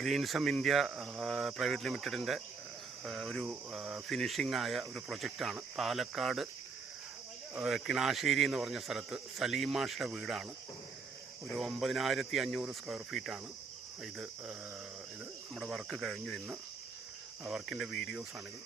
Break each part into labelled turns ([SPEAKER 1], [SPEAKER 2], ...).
[SPEAKER 1] ഗ്രീൻസം India private ലിമിറ്റഡിന്റെ ഒരു finishing ആയ ഒരു പ്രൊജക്റ്റാണ് പാലക്കാട് കിണാശ്ശേരി എന്ന് പറഞ്ഞ സ്ഥലത്ത് സലീമാഷയുടെ വീടാണ്. ഒരു ഒമ്പതിനായിരത്തി അഞ്ഞൂറ് സ്ക്വയർ ഫീറ്റാണ് ഇത് ഇത് നമ്മുടെ വർക്ക് കഴിഞ്ഞു ഇന്ന്. വർക്കിന്റെ വീഡിയോസാണിത്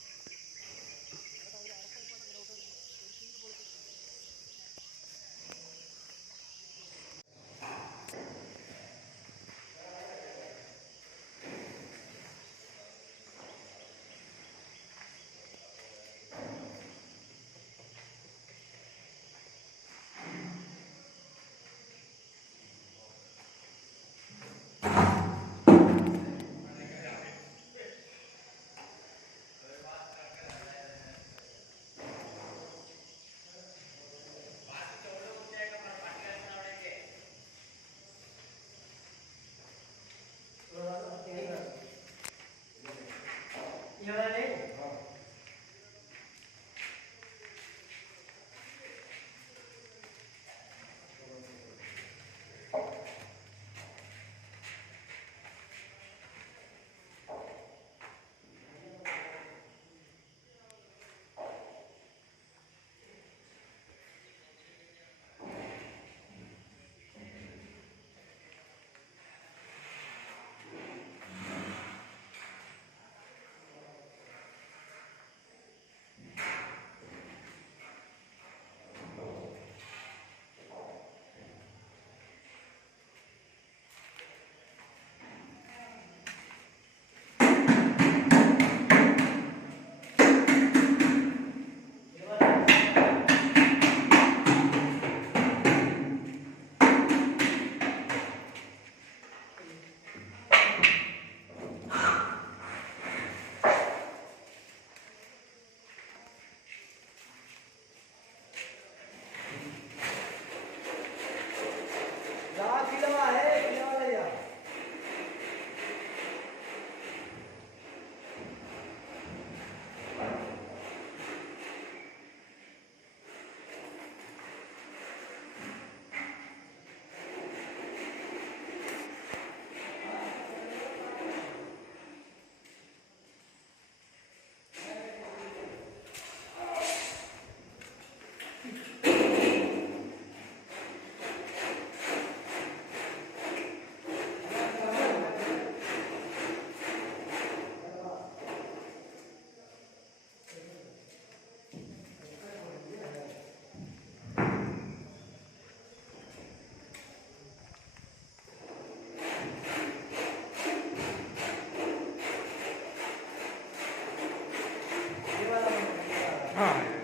[SPEAKER 1] time.